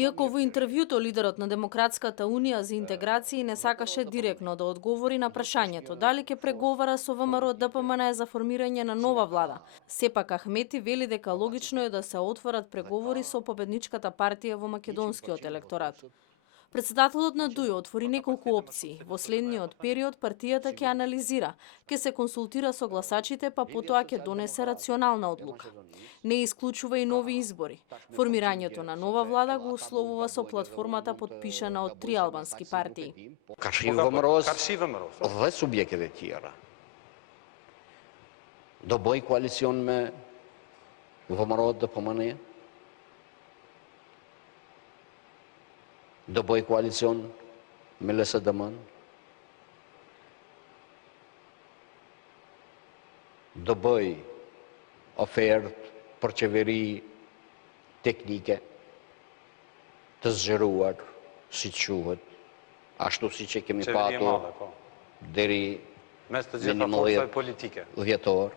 Иако во интервјуто лидерот на Демократската унија за интеграција не сакаше директно да одговори на прашањето дали ќе преговара со ВМРО ДПМН за формирање на нова влада, сепак Ахмети вели дека логично е да се отворат преговори со победничката партија во македонскиот електорат. Председателот на ДУИ отвори неколку опции. Во следниот период партијата ќе анализира, ќе се консултира со гласачите, па потоа ќе донесе рационална одлука. Не исклучува и нови избори. Формирањето на нова влада го условува со платформата подпишана од 3 албански партии. Karshi vëmëros dhe subjektet e tjera. Do bëj koalicion me vëmërot dhe pëmëne? Do bëj koalicion me LSDM-n? Do bëj ofert për qeveri teknike të zgjeruar, si quhet, ashtu si që kemi patur deri Mes të në gjitha forcave politike. 10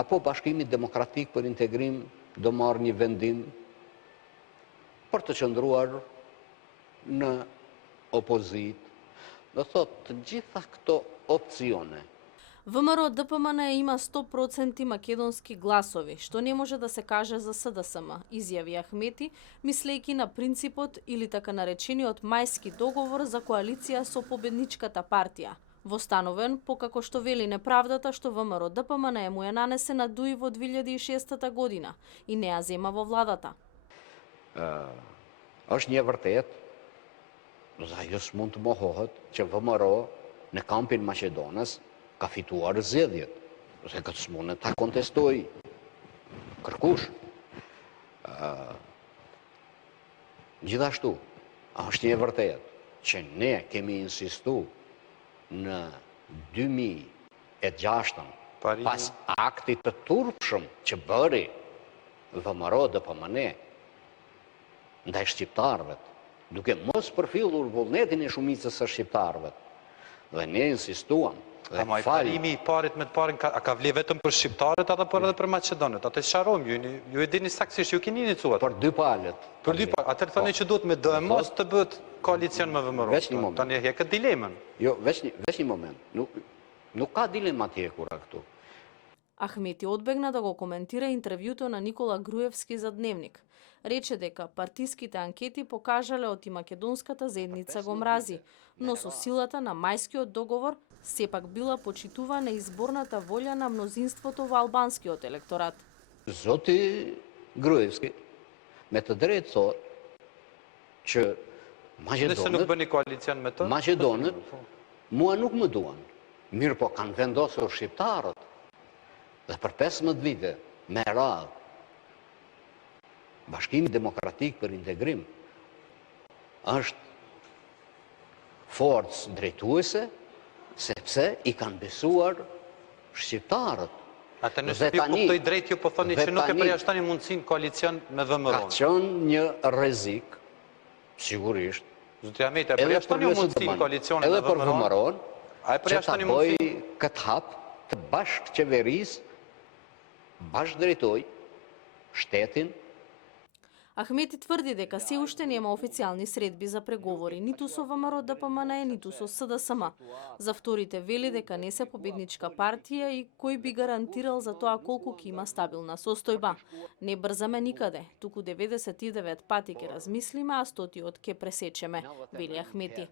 apo Bashkimi Demokratik për Integrim do marrë një vendim për të qëndruar në opozit. Do thotë të gjitha këto opcione. ВМРО ДПМН има 100% македонски гласови, што не може да се каже за СДСМ, изјави Ахмети, мислејќи на принципот или така наречениот мајски договор за коалиција со победничката партија, востановен покако што вели неправдата што ВМРО ДПМН му ја нанесе на ДУИ во 2006 година и не ја зема во владата. Është një vërtet, dhe ajo s'mund të mohohet që VMRO në kampin Maqedonës ka fituar zgjedhjet, se këtë s'mund ta kontestoj kërkush. Gjithashtu, është një vërtet që ne kemi insistu në 2006 pas aktit të turpshëm që bëri VMRO DPMN ndaj shqiptarëve, duke mos përfillur vullnetin e shumicës së shqiptarëve. Dhe ne insistuam. Ama i parimi i parit me të parin ka vle vetëm për shqiptarët apo për edhe për Maqedonët? Atë sharojmë, ju e dini saktësisht, ju keni iniciuar. Për dy palët. Për dy palët. Atëherë thoni që duhet me DMOS të bëhet koalicion me VMRO. Veç një moment. Tani e këtë dilemën. Jo, veç një moment. Nuk ka dilema tjekura këtu. Ахмети одбегна да го коментира интервјуто на Никола Груевски за Дневник. Рече дека партиските анкети покажале оти македонската заедница го мрази, но со силата на мајскиот договор сепак била почитувана изборната волја на мнозинството во албанскиот електорат. Zoti Gruevski me të drejtë thot që Nëse nuk bëni koalicion me të? Maqedonët mua nuk më duan. Mirë po kanë vendosur shqiptarët dhe për 15 vite me radhë Bashkimi Demokratik për Integrim është forcë drejtuese sepse i kanë besuar shqiptarët. Atë nëse ju kuptoj drejt, ju po thoni që nuk e përjashtoni mundësinë koalicion me VMRO. Ka qenë një rrezik, sigurisht, Zotri Ahmeti, e përjashtoni mundësinë koalicion me edhe për VMRO? VMRO-n, A e që ta përjashtoni bëj mundësinë? këtë hap të bashkë qeverisë, bashkë drejtoj shtetin. Ахмети тврди дека се уште нема официјални средби за преговори ниту со ВМРО ДПМН, ниту со СДСМ. За вторите вели дека не се победничка партија и кој би гарантирал за тоа колку ќе има стабилна состојба. Не брзаме никаде, туку 99 пати ќе размислиме, а 100-тиот ќе пресечеме, вели Ахмети.